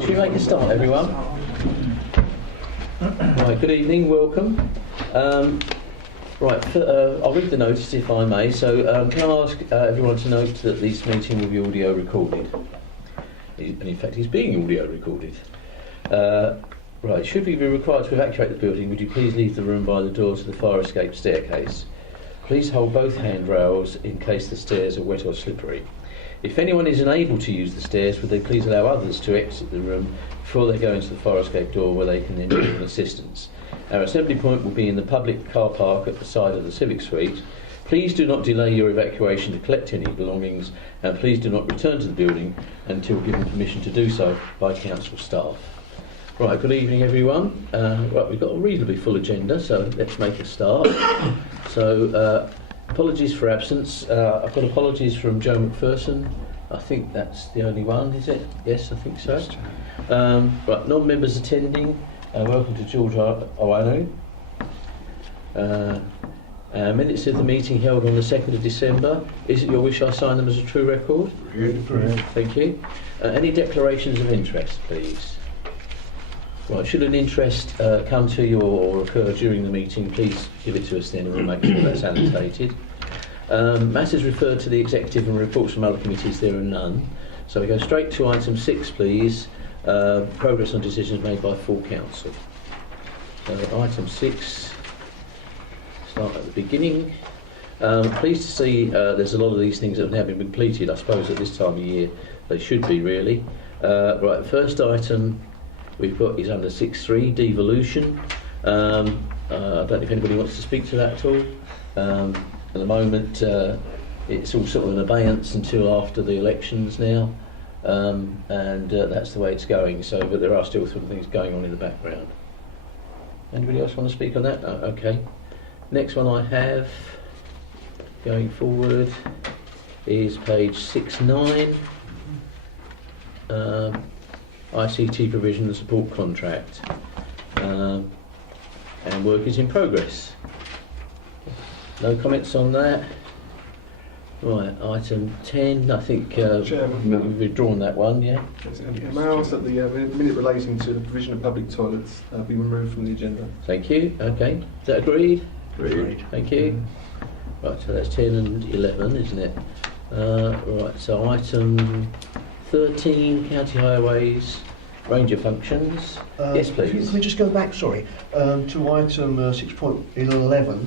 Should we make a start, everyone? Right, good evening, welcome. I'll read the notice if I may. So can I ask everyone to note that this meeting will be audio recorded? And in fact, it's being audio recorded. Right, should we be required to evacuate the building, would you please leave the room by the door to the fire escape staircase? Please hold both handrails in case the stairs are wet or slippery. If anyone is unable to use the stairs, would they please allow others to exit the room before they go into the fire escape door where they can then give assistance. Our assembly point will be in the public car park at the side of the Civic Suite. Please do not delay your evacuation to collect any belongings, and please do not return to the building until given permission to do so by council staff. Right, good evening everyone. Right, we've got a reasonably full agenda, so let's make a start. So, apologies for absence. I've got apologies from Joe McPherson. I think that's the only one, is it? Yes, I think so. Right, non-members attending. Welcome to George Owanu. Minutes of the meeting held on the 2nd of December. Is it your wish I sign them as a true record? Thank you. Any declarations of interest, please? Right, should an interest come to you or occur during the meeting, please give it to us then and we'll make sure that's annotated. Matters referred to the executive and reports from other committees, there are none. So we go straight to item 6, please. Progress on decisions made by full council. So item 6, start at the beginning. Pleased to see there's a lot of these things that have now been completed. I suppose at this time of year they should be really. Right, first item we've got is under 6.3, devolution. I don't know if anybody wants to speak to that at all. At the moment it's all sort of an abeyance until after the elections now. And that's the way it's going. So, but there are still some things going on in the background. Anybody else want to speak on that? No, okay. Next one I have going forward is page 6.9. ICT provision and support contract. And work is in progress. No comments on that. Right, item 10, I think we've withdrawn that one, yeah? May I ask that the minute relating to the provision of public toilets be removed from the agenda? Thank you, okay. Is that agreed? Agreed. Thank you. Right, so that's 10 and 11, isn't it? Right, so item 13, county highways, ranger functions. Yes, please. Can we just go back, sorry, to item 6.11.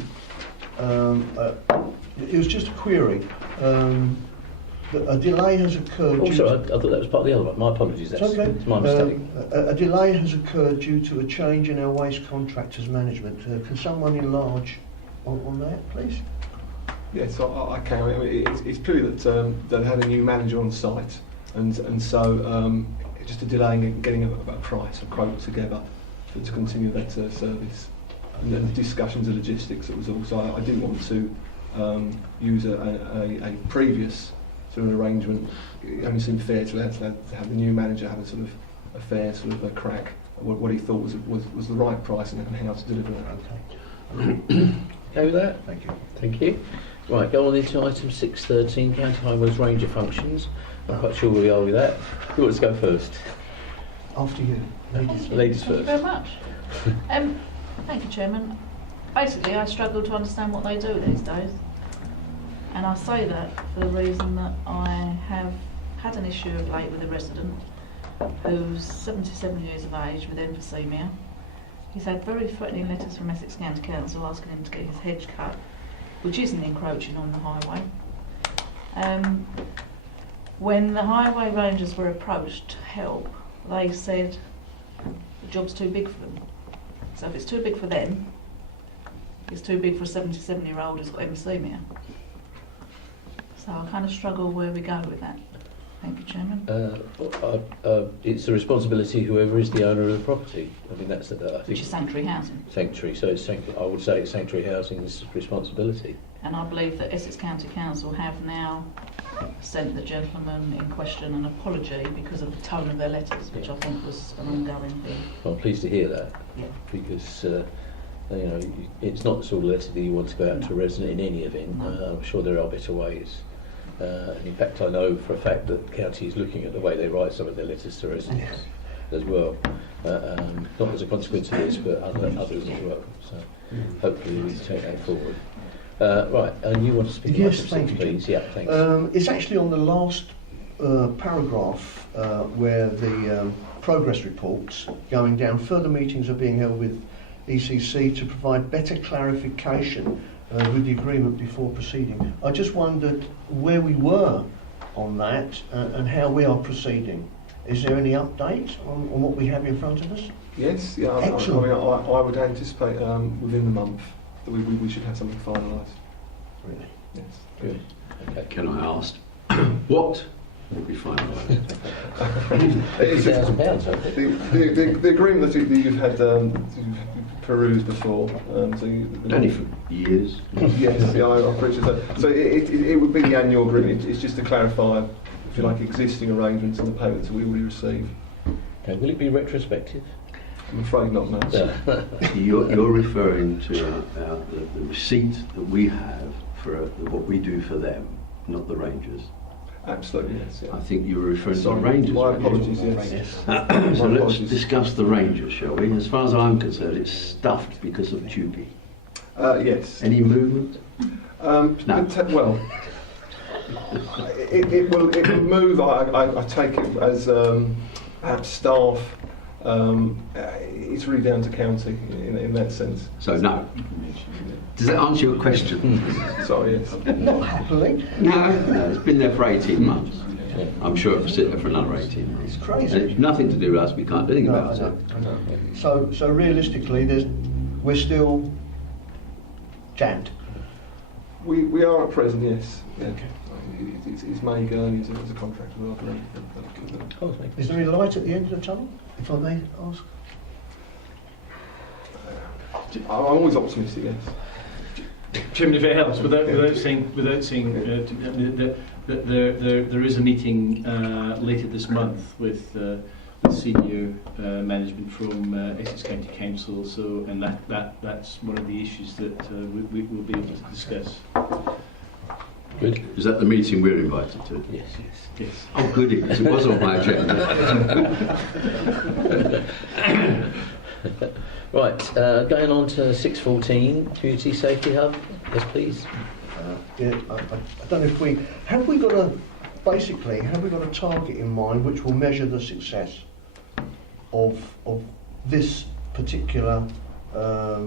It was just a query. A delay has occurred. Oh, sorry, I thought that was part of the other one. My apologies. That's okay. It's my mistake. A delay has occurred due to a change in our waste contractors management. Can someone enlarge on that, please? Yes, I can. I mean, it's purely that they had a new manager on site, and so just a delay in getting a price, a quote together to continue that service. And then the discussions of logistics. It was also I didn't want to use a previous sort of arrangement. It only seemed fair to have the new manager have a sort of a fair sort of a crack at what he thought was the right price and how to deliver that. Okay. Okay with that? Thank you. Thank you. Right, go on into item 6.13, county highways ranger functions. I'm quite sure we are with that. Who wants to go first? After you, ladies. Ladies Thank you first. very much. Thank you, Chairman. Basically, I struggle to understand what they do these days. And I say that for the reason that I have had an issue of late with a resident who's 77 years of age with emphysema. He's had very threatening letters from Essex County Council asking him to get his hedge cut, which isn't encroaching on the highway. When the highway rangers were approached to help, they said the job's too big for them. So if it's too big for them, it's too big for a 77-year-old who's got emphysema. So I kind of struggle where we go with that. Thank you, Chairman. It's the responsibility of whoever is the owner of the property. I mean, that's I think Which is Sanctuary Housing. Sanctuary. So it's I would say it's Sanctuary Housing's responsibility. And I believe that Essex County Council have now sent the gentleman in question an apology because of the tone of their letters, which I think was an ongoing thing. Well, I'm pleased to hear that. Yeah. Because you know, it's not the sort of letter that you want to go out to a resident in any event. No. I'm sure there are better ways. And in fact, I know for a fact that the county is looking at the way they write some of their letters to residents. as well. Not as a consequence of this, but others as well. So hopefully we take that forward. Right, and you want to speak Yes, to thank item 6, you. please? Yeah, thanks. It's actually on the last paragraph where the progress reports going down. Further meetings are being held with ECC to provide better clarification with the agreement before proceeding. I just wondered where we were on that and how we are proceeding. Is there any update on what we have in front of us? Yes, yeah. Excellent. I would anticipate within the month that we should have something finalised. Really? Yes. Good. Okay. Can I ask, what will be finalised? It's £50,000, I think. the agreement that you've had perused before. So Only for years. yes, yeah, I appreciate that. So it would be the annual agreement. It's just to clarify, if you like, existing arrangements and the payments that we already receive. Okay, will it be retrospective? I'm afraid not, Matt. You're referring to the receipt that we have for what we do for them, not the Rangers. Absolutely, yes. Yeah. I think you were referring to the Sorry, Rangers. my weren't you? apologies, yes. So My let's apologies. discuss the Rangers, shall we? As far as I'm concerned, it's stuffed because of Tupy. Yes. Any movement? No. Well, it will move. I take it as perhaps staff. It's really down to county in that sense. So no. Does that answer your question? Sorry, yes. Not happily. No, it's been there for 18 months. I'm sure it'll sit there for another 18 months. It's crazy. And it's nothing to do with us, we can't do anything No, about I it. know. So realistically, we're still jammed. We are at present, yes. Yeah. It's May Gurney as a contractor, I believe. Of course, mate. Is there any light at the end of the tunnel, if I may ask? I'm always optimistic, yes. Chairman, if it helps, without saying that there is a meeting later this month with senior management from Essex County Council, so and that's one of the issues that we will be able to discuss. Good. Is that the meeting we're invited to? Yes. Yes. Oh, goody, because it was on my agenda. Right, going on to 6.14, Community Safety Hub. Yes, please. Yeah, I don't know if have we got a target in mind which will measure the success of this particular how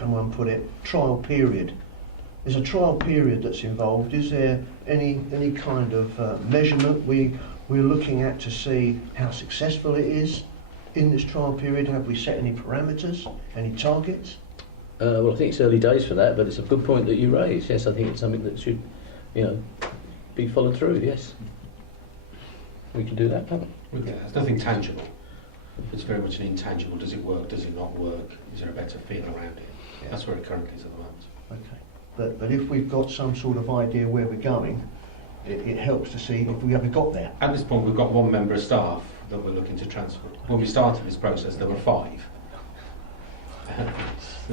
one put it, trial period. There's a trial period that's involved. Is there any kind of measurement we're looking at to see how successful it is in this trial period? Have we set any parameters, any targets? Well, I think it's early days for that, but it's a good point that you raise. Yes, I think it's something that should, be followed through. Yes, we can do that, can't we? Yeah, there's nothing tangible. It's very much an intangible. Does it work? Does it not work? Is there a better feel around it? Yeah. That's where it currently is at the moment. Okay. But if we've got some sort of idea where we're going, it helps to see if we ever got there. At this point, we've got one member of staff that we're looking to transfer. When we started this process, there were 5.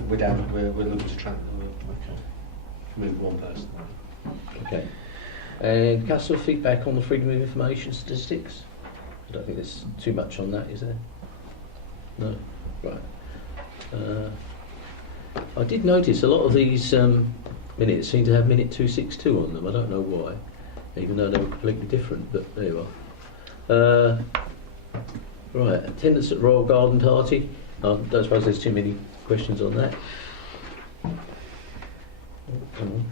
We're down. We're looking to move one person. Okay. And council feedback on the Freedom of Information statistics? I don't think there's too much on that, is there? No. Right. I did notice a lot of these minutes seem to have minute 262 on them. I don't know why, even though they were completely different, but there you are. Right, attendance at Royal Garden Party. I don't suppose there's too many questions on that. Oh, come on.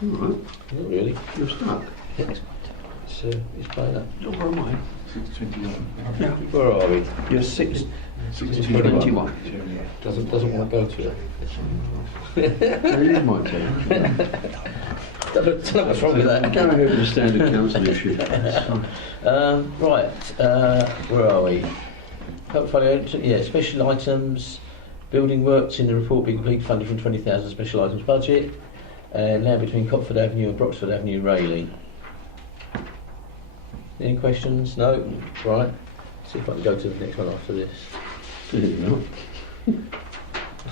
All right, Not really. you're stuck. It's playing up. Oh, where am I? 6:21. Where are we? You're 6:21. Doesn't want to go to it. It is my turn. Don't know what's wrong with that. Go ahead with the standard council issue. Right, where are we? Portfolio, special items, building works in the report being complete, funded from 20,000 special items budget, and now between Copford Avenue and Broxford Avenue railing. Any questions? No? Right. See if I can go to the next one after this.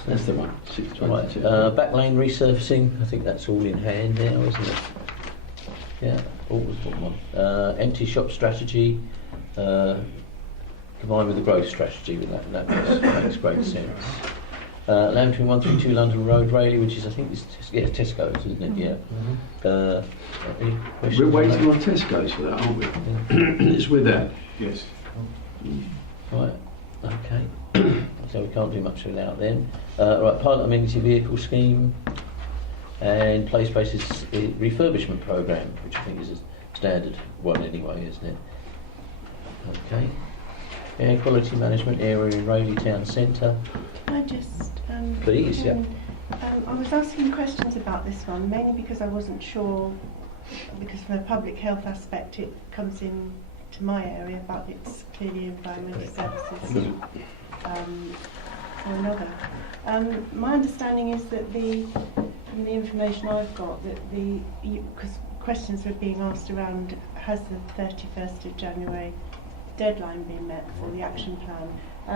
That's the one, Right, 6:22. back lane resurfacing, I think that's all in hand now, isn't it? Yeah, always put one. Empty shop strategy combined with the growth strategy. That makes great sense. Lantern 132 London Road, Rayleigh, which is, I think, Tesco's, isn't it? Yeah. Any questions We're on waiting that? on Tesco's for that, aren't we? It's with that. Yes. Right, okay. So we can't do much without then. Right, pilot amenity vehicle scheme and play spaces refurbishment programme, which I think is a standard one anyway, isn't it? Okay. Air quality management area in Rayleigh Town Centre. I just, Please, yeah. I was asking questions about this one, mainly because I wasn't sure, because from a public health aspect it comes in to my area, but it's clearly environmental services for another. My understanding is that from the information I've got, that because questions were being asked around, has the 31st of January deadline been met for the action plan?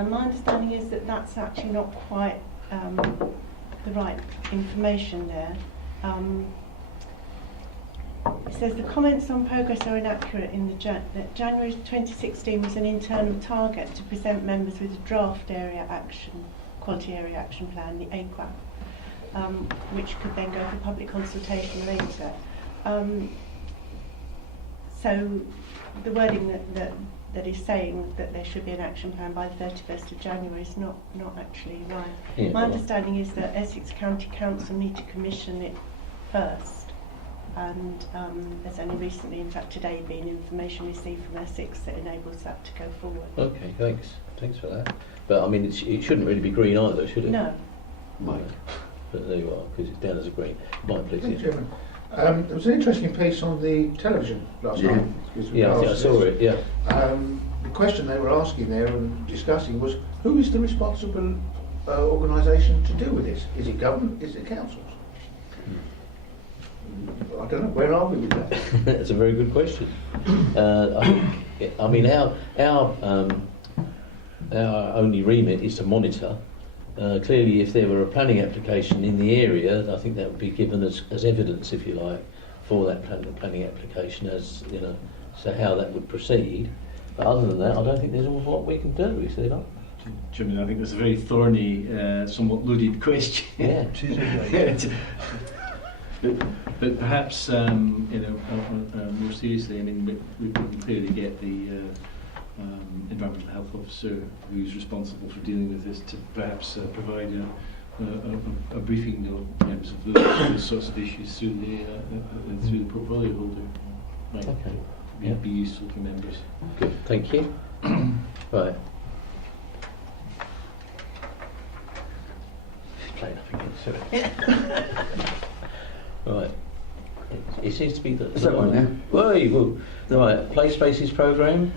My understanding is that that's actually not quite the right information there. It says the comments on progress are inaccurate in that January 2016 was an internal target to present members with a draft quality area action plan, the AQAP, which could then go for public consultation later. So the wording that is saying that there should be an action plan by the 31st of January is not actually right. Yeah, My well, understanding is that Essex County Council need to commission it first, and there's only recently, in fact today, been information received from Essex that enables that to go forward. Okay, thanks for that. But I mean, it shouldn't really be green either, should it? No. Mike. But there you are, because it's down as a green. Mike, please. Thank Yeah. you, Chairman. There was an interesting piece on the television last Yeah. night. with Yeah, I think I regards to saw this. it. Yeah. The question they were asking there and discussing was, who is the responsible organisation to deal with this? Is it government? Is it councils? I don't know. Where are we with that? That's a very good question. I mean, our only remit is to monitor. Clearly, if there were a planning application in the area, I think that would be given as evidence, if you like, for that planning application, as you know, so how that would proceed. But other than that, I don't think there's an awful lot we can do. Is there not? Chairman, I think that's a very thorny, somewhat loaded question. Yeah. But perhaps, more seriously, I mean, we can clearly get the environmental health officer who's responsible for dealing with this to perhaps provide a briefing to members of those sorts of issues through the portfolio holder. Might Okay. Yeah. be useful for members. Good. Thank you. Right. Play nothing else. Right. It seems to be that. Is that one now? Well, right. Play Spaces programme,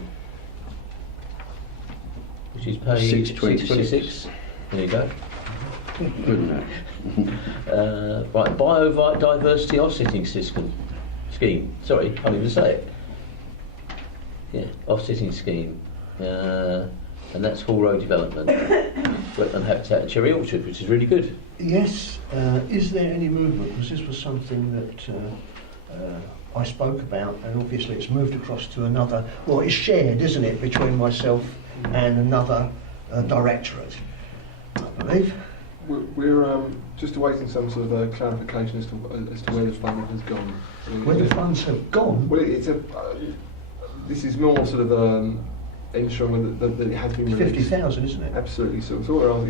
which is page 626. There you go. Good enough. Right. Biodiversity offsetting scheme. Sorry, can't even say it. Yeah, offsetting scheme. And that's Hall Road development. Wetland habitat at Cherry Orchard, which is really good. Yes, is there any movement? Because this was something that I spoke about, and obviously it's moved across to another, well, it's shared, isn't it, between myself and another directorate, I believe. We're just awaiting some sort of clarification as to where the funding has gone. Where the funds have gone. Well, this is more sort of ensuring that it has been released. 50,000, isn't it? Absolutely. So what we're asking,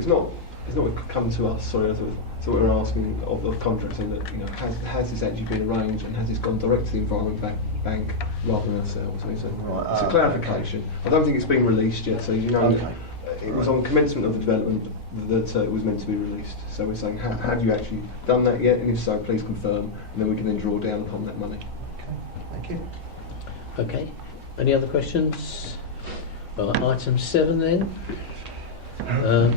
it's not come to us. Sorry, so what we're asking of contracting that has this actually been arranged and has this gone direct to the Environment Bank rather than ourselves? It's a clarification. I don't think it's been released yet. So Okay. It was on commencement of the development that it was meant to be released. So we're saying, have you actually done that yet? And if so, please confirm, and then we can then draw down upon that money. Okay, thank you. Okay. Any other questions? Well, item 7 then. And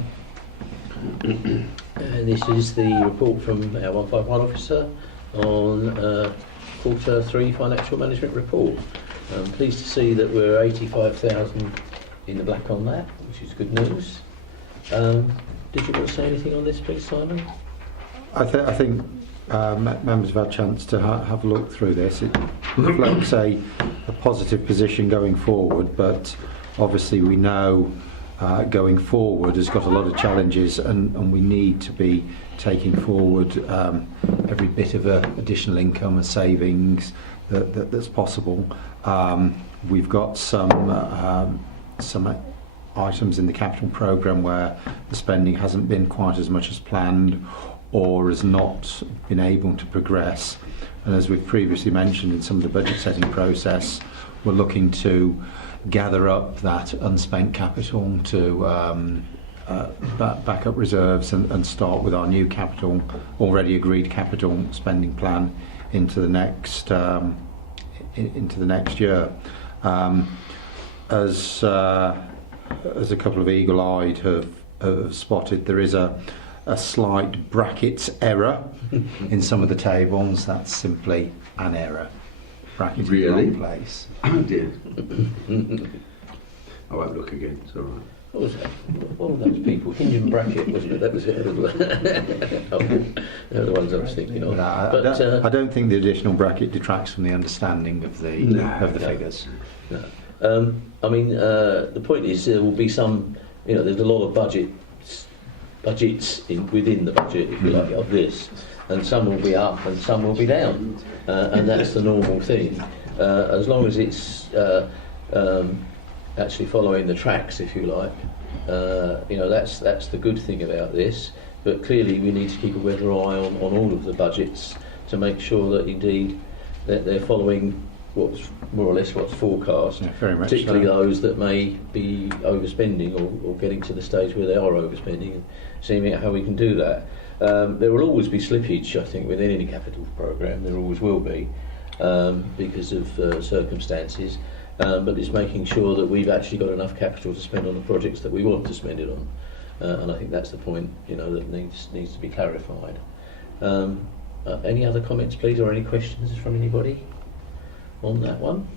this is the report from our 151 officer on quarter 3 financial management report. I'm pleased to see that we're 85,000 in the black on that, which is good news. Did you want to say anything on this, please, Simon? I think members have had a chance to have a look through this. reflects a positive position going forward, but obviously we know going forward has got a lot of challenges, and we need to be taking forward every bit of additional income and savings that's possible. We've got some items in the capital programme where the spending hasn't been quite as much as planned or has not been able to progress. And as we've previously mentioned in some of the budget setting process, we're looking to gather up that unspent capital to back up reserves and start with our new capital, already agreed capital spending plan into the next year. As a couple of eagle-eyed have spotted, there is a slight brackets error in some of the tables. That's simply an error. Brackets Really? in the wrong place. Oh dear. I won't look again, it's all right. What was that? What were those people? Hinge and Bracket, wasn't it? That was it. Oh, they're the ones I was thinking of. No, I don't think the additional bracket detracts from the understanding of the figures. No. I mean, the point is there will be some, there's a lot of budgets within the budget, if you like, of this, and some will be up and some will be down, and that's the normal thing. As long as it's actually following the tracks, if you like, that's the good thing about this. But clearly, we need to keep a weather eye on all of the budgets to make sure that indeed that they're following what's more or less what's forecast, very much particularly so. those that may be overspending or getting to the stage where they are overspending, and seeing how we can do that. There will always be slippage, I think, within any capital programme. There always will be, because of circumstances. But it's making sure that we've actually got enough capital to spend on the projects that we want to spend it on, and I think that's the point, that needs to be clarified. Any other comments, please, or any questions from anybody on that one?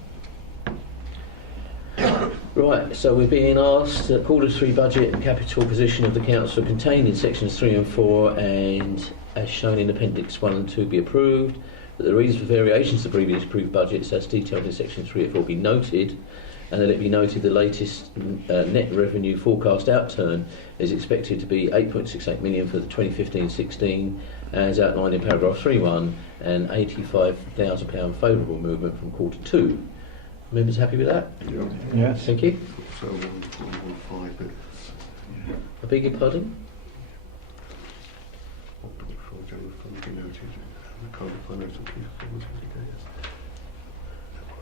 Right, so we're being asked that Q3 budget and capital position of the council contained in sections 3 and 4 and as shown in appendix 1 and 2 be approved, that the reasons for variations to previous approved budgets as detailed in section 3 and 4 be noted, and that it be noted the latest net revenue forecast outturn is expected to be 8.68 million for the 2015-16 as outlined in paragraph 3.1 and £85,000 favourable movement from Q2. Members happy with that? Yeah. Yes. Thank you. So 1.15, but I beg your pardon?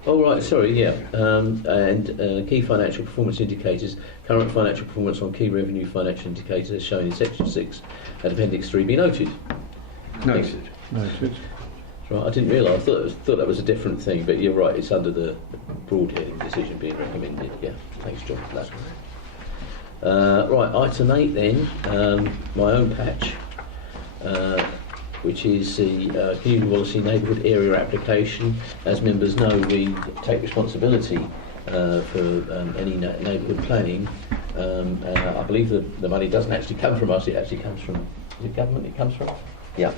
Oh right, sorry, yeah. And key financial performance indicators, current financial performance on key revenue financial indicators as shown in section 6 and appendix 3 be noted. noted. Right, I didn't realise. I thought that was a different thing, but you're right. It's under the broad heading decision being recommended. Yeah, thanks, John, for that. Right, item 8 then. My own patch, which is the Community Wallasey Neighbourhood Area application. As members know, we take responsibility for any neighbourhood planning. I believe the money doesn't actually come from us. It actually comes from the government. It comes from. Yeah.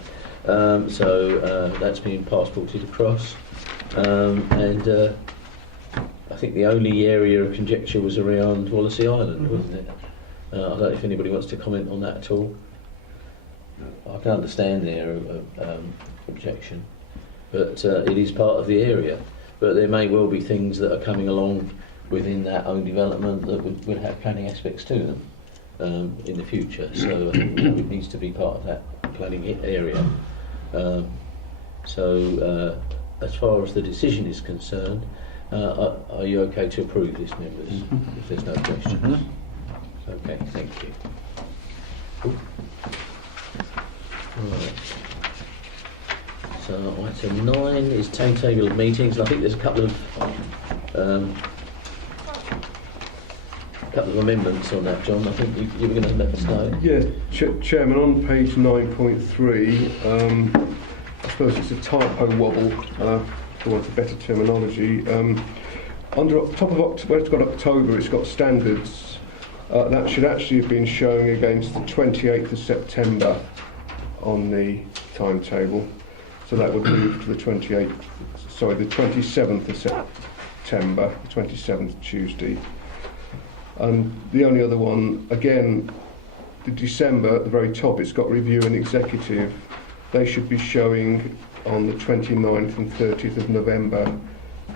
So that's been passported across, and I think the only area of conjecture was around Wallasey Island, wasn't it? I don't know if anybody wants to comment on that at all. I can understand their objection, but it is part of the area. But there may well be things that are coming along within that own development that would have planning aspects to them in the future. So it needs to be part of that planning area. As far as the decision is concerned, are you okay to approve this, members, if there's no questions? Okay, thank you. Right. So item 9 is timetable of meetings, and I think there's a couple of amendments on that, John. I think you were going to let us know. Yeah, Chairman, on page 9.3, I suppose it's a typo wobble, for want of better terminology. Under top of where it's got October, it's got standards. That should actually have been showing against the 28th of September on the timetable. So that would move to the 27th of September, the 27th Tuesday. And the only other one, again, the December at the very top, it's got review and executive. They should be showing on the 29th and 30th of November.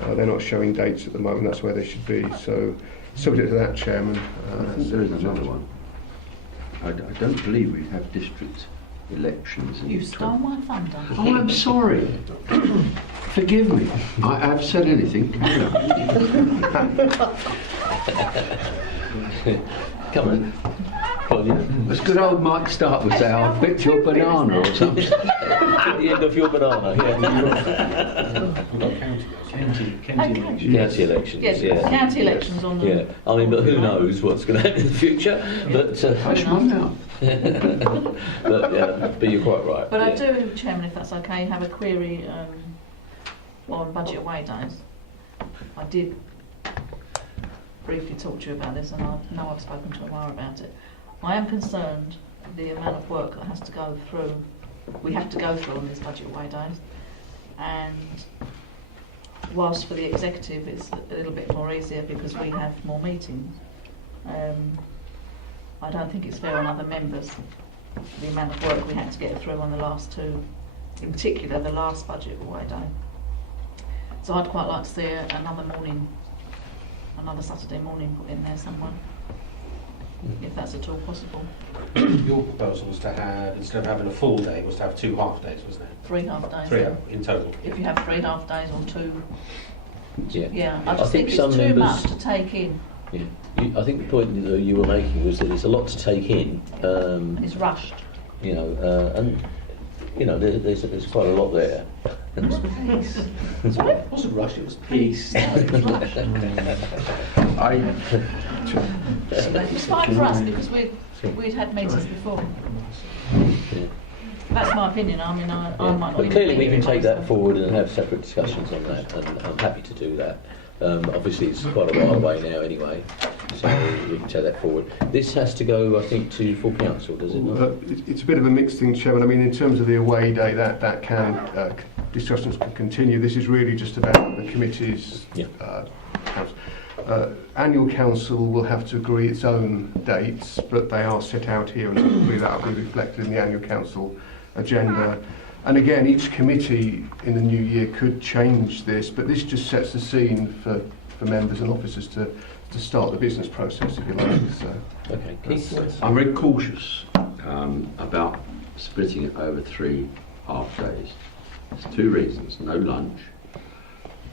They're not showing dates at the moment, that's where they should be. So, subject to that, Chairman. I think there is another one. I don't believe we have district elections. In You stole my thunder. Oh, I'm sorry. Forgive me. I've said anything. Carry on. Come on. Well, yeah. As good old Mike Stark would say, I'll pick your banana or something. At the end of your banana, yeah. County elections. County elections, Yes, yeah. county elections on the... Yeah, I mean, but who knows what's going to happen in the future? But Hush my mouth. but you're quite right. But yeah. I do, Chairman, if that's okay, have a query on budget away days. I did briefly talk to you about this, and I know I've spoken to Amara about it. I am concerned the amount of work that has to go through, we have to go through on these budget away days. And whilst for the executive it's a little bit more easier because we have more meetings, I don't think it's fair on other members, the amount of work we had to get through on the last two, in particular the last budget away day. So I'd quite like to see another Saturday morning put in there somewhere, if that's at all possible. Your proposal was to have, instead of having a full day, was to have 2 half days, wasn't it? 3 half days. 3 yeah. in total. If you have 3 half days or 2, Yeah. I just think some it's too members, much to take in. Yeah. I think the point that you were making was that it's a lot to take in. It's rushed. You know, and you know, there's quite a lot there. Sorry? It wasn't rushed, it was peace. It's fine for us because we'd had meetings before. Yeah. That's my opinion. I mean, I might not. But even clearly, be we can in take place. that forward and have separate discussions on that, and I'm happy to do that. Obviously, it's quite a while away now, anyway, so we can take that forward. This has to go, I think, to full council, does it not? It's a bit of a mixed thing, Chairman. I mean, in terms of the away day, that can discussions can continue. This is really just about the committee's council. Annual council will have to agree its own dates, but they are set out here, and hopefully that will be reflected in the annual council agenda. And again, each committee in the new year could change this, but this just sets the scene for members and officers to start the business process, if you like. So, Okay, Keith. I'm very cautious about splitting it over 3 half days. There's 2 reasons. No lunch,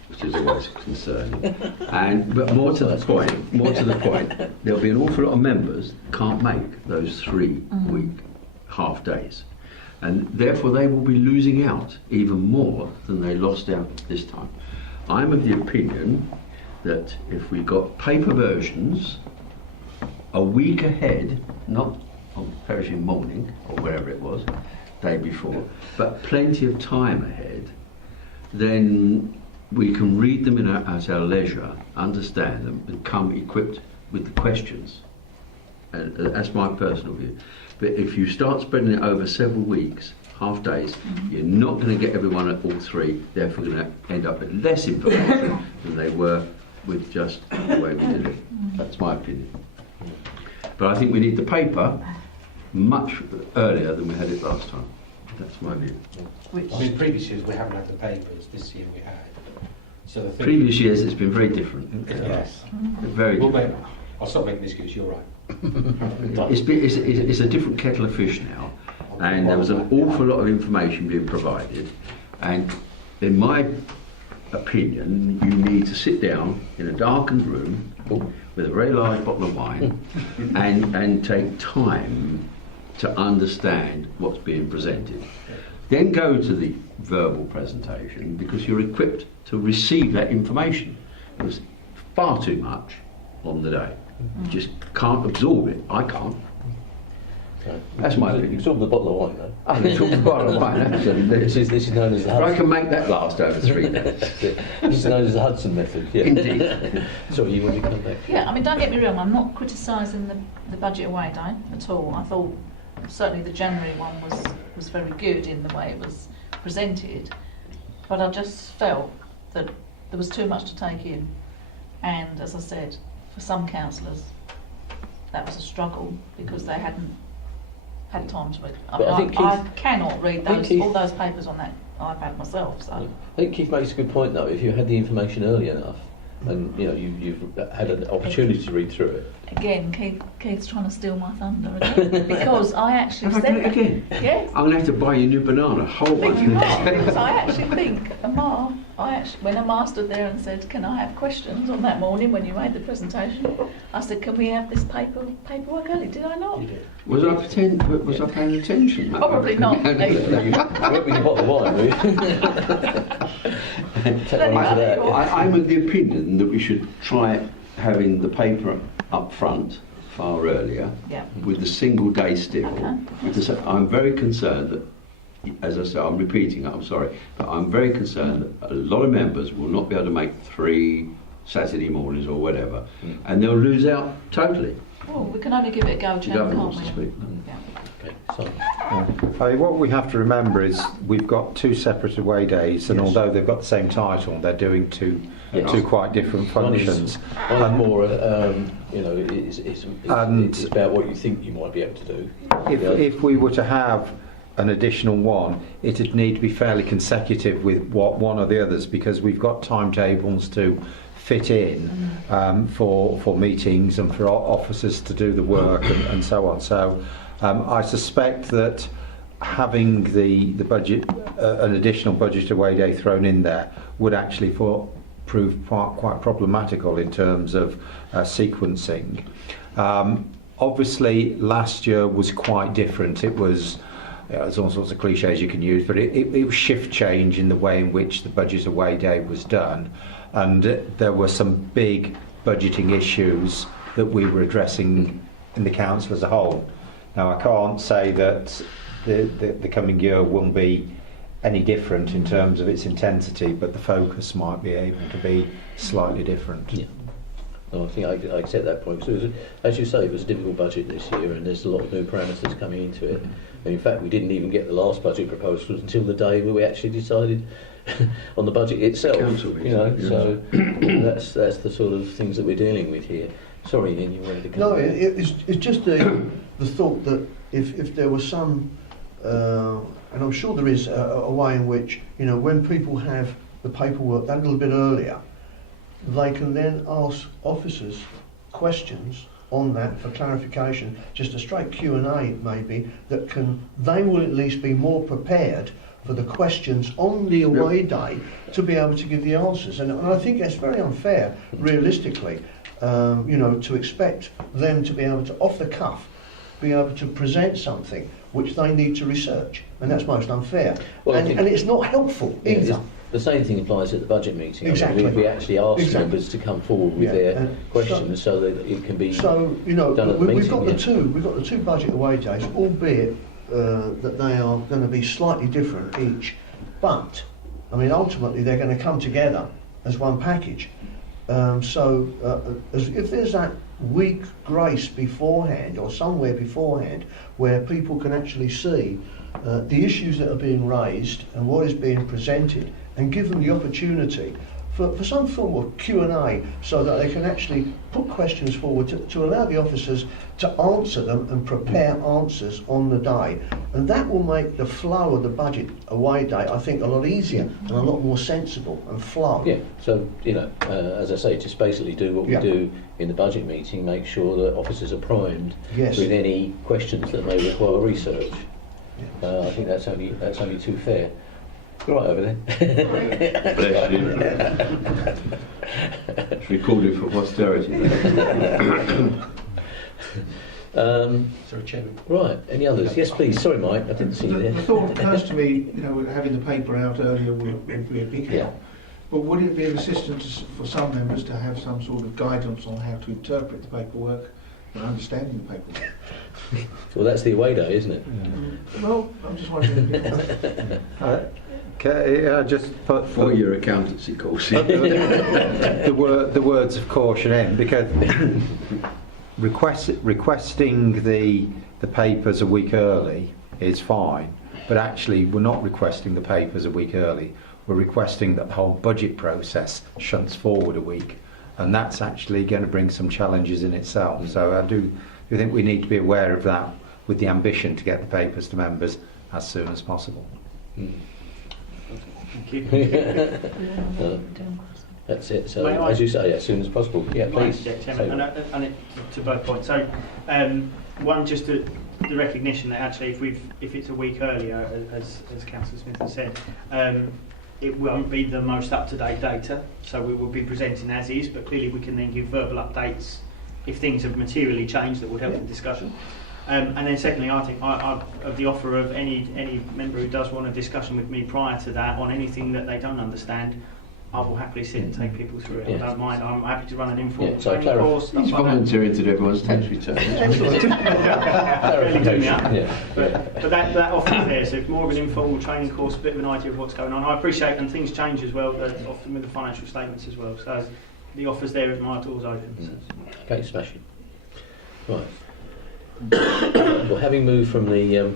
which is always concerning. But more to the point, there'll be an awful lot of members that can't make those 3-week half days. And therefore they will be losing out even more than they lost out this time. I'm of the opinion that if we got paper versions a week ahead, not on perishing morning or wherever it was, day before, but plenty of time ahead, then we can read them at our leisure, understand them, and come equipped with the questions. That's my personal view. But if you start spreading it over several weeks, half days, you're not going to get everyone at all 3, therefore going to end up with less information than they were with just the way we did it. That's my opinion. But I think we need the paper much earlier than we had it last time. That's my view. I mean, previous years we haven't had the papers, this year we had. So the thing Previous years it's been very different. Yes. Very Well, different. mate, I'll stop making excuses, you're right. It's a different kettle of fish now, and there was an awful lot of information being provided, and in my opinion you need to sit down in a darkened room with a very large bottle of wine and take time to understand what's being presented. Then go to the verbal presentation because you're equipped to receive that information. It was far too much on the day. You just can't absorb it. I can't. That's my opinion. You took the bottle of wine, though. I can talk quite a lot. This is known as the I Hudson. can make that last over 3 days. This is known as the Hudson method. Yeah. Indeed. Sorry, you want to come back? Yeah, I mean, don't get me wrong, I'm not criticising the budget away day at all. I thought certainly the January one was very good in the way it was presented, but I just felt that there was too much to take in. And as I said, for some councillors, that was a struggle because they hadn't had time to read. But I think I Keith- cannot read I think Keith- all those papers on that iPad myself. So I think Keith makes a good point though. If you had the information early enough, and you've had an opportunity to read through it. again, Keith's trying to steal my thunder again because I actually Have I said done it that. again? Yes. I'm going to have to buy you a new banana, whole one. Because I actually think Amar, when Amar stood there and said, "Can I have questions?" on that morning when you made the presentation, I said, "Can we have this paperwork early?" Did I not? Was I paying attention? Probably not. You won't be the bottle of wine, will you? Take one into that. I'm of the opinion that we should try having the paper up front far earlier Yeah. with the single day still, Okay. because I'm very concerned that, as I said, I'm repeating it, I'm sorry, but I'm very concerned that a lot of members will not be able to make 3 Saturday mornings or whatever, and they'll lose out totally. Well, we can only give it a go, The Chairman, government can't wants to we? speak. Yeah. Okay, so, I mean, what we have to remember is we've got 2 separate away days, and Yes. although they've got the same title, they're doing two Yes. quite different One is- functions. one more, it's about what you think you might be able to do. If we were to have an additional one, it'd need to be fairly consecutive with one or the others, because we've got timetables to fit in for meetings and for officers to do the work and so on. So I suspect that having the budget, an additional budget away day thrown in there, would actually prove quite problematical in terms of sequencing. Obviously, last year was quite different. It was, there's all sorts of cliches you can use, but it was shift change in the way in which the budget away day was done, and there were some big budgeting issues that we were addressing in the council as a whole. Now, I can't say that the coming year will be any different in terms of its intensity, but the focus might be able to be slightly different. Yeah. No, I think I accept that point. So as you say, it was a difficult budget this year, and there's a lot of new parameters coming into it. And in fact, we didn't even get the last budget proposals until the day where we actually decided on the budget itself. Council meeting, yes. So that's the sort of things that we're dealing with here. Sorry, Ian, you wanted to come. No, it's just the thought that if there was some, and I'm sure there is a way in which, when people have the paperwork that little bit earlier, they can then ask officers questions on that for clarification, just a straight Q&A maybe, they will at least be more prepared for the questions on the away day to be able to give the answers. And I think that's very unfair, realistically, to expect them to be able to, off the cuff, be able to present something which they need to research. And that's most unfair. Well, and it's not helpful either. The same thing applies at the budget meeting. Exactly. I mean, we actually ask Exactly. members to come forward with Yeah, their and questions so that it can be So, done at the we've meeting. got Yeah. we've got the 2 budget away days, albeit that they are going to be slightly different each. But, I mean, ultimately they're going to come together as one package. If there's that week grace beforehand or somewhere beforehand where people can actually see the issues that are being raised and what is being presented, and give them the opportunity for some form of Q&A so that they can actually put questions forward to allow the officers to answer them and prepare answers on the day. And that will make the flow of the budget away day, I think, a lot easier and a lot more sensible and flow. Yeah, so, as I say, just basically do what we Yeah. do in the budget meeting, make sure that officers are primed Yes. with any questions that may require research. I think that's only too fair. Right over there. Bless you. It's recorded for posterity. Sorry, Chairman. Right, any others? Yes, please. Sorry, Mike, I didn't see you there. The thought occurs to me, having the paper out earlier would be a big help. Yeah. But would it be an assistance for some members to have some sort of guidance on how to interpret the paperwork and understanding the paperwork? Well, that's the away day, isn't it? Well, I'm just wondering. Okay, just put For your accountancy course. the words of caution in, because requesting the papers a week early is fine, but actually we're not requesting the papers a week early. We're requesting that the whole budget process shunts forward a week, and that's actually going to bring some challenges in itself. So I do think we need to be aware of that, with the ambition to get the papers to members as soon as possible. Thank you. That's it. So, May I- as you say, as soon as possible. Yeah, Right, please. Chairman, and it, to both points. So, one, just the recognition that actually, if it's a week earlier, as Councillor Smith has said, it won't be the most up-to-date data. So we will be presenting as is, but clearly we can then give verbal updates if things have materially changed that would help the discussion. And then secondly, I think of the offer of any member who does want a discussion with me prior to that on anything that they don't understand, I will happily sit and take people through it. I don't mind. I'm happy to run an informal training course. Stuff He's like that. volunteering to do everyone's tax return. Really doing me up. Yeah. But that offer's there, so it's more of an informal training course, a bit of an idea of what's going on. I appreciate, and things change as well, often with the financial statements as well. So the offer's there, and my door's open. Okay, smashing. Right. Well, having moved from the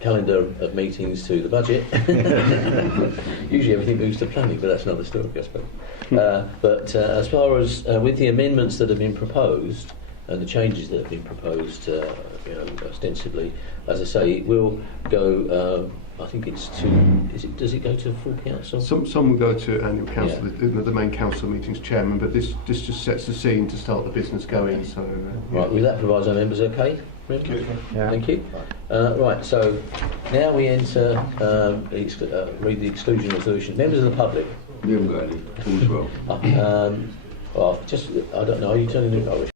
calendar of meetings to the budget, usually everything moves to planning, but that's another story, I suppose. But as far as with the amendments that have been proposed and the changes that have been proposed, ostensibly, as I say, it will go. I think it's to. Does it go to full council? Some will go to annual council, the main council meetings chairman, but this just sets the scene to start the business going. So Right, with that proviso, members, okay? Really? Yeah. Thank you. Right, so now we enter read the exclusion resolution. Members of the public. We haven't got any. All's well. Well, I don't know. Are you turning it?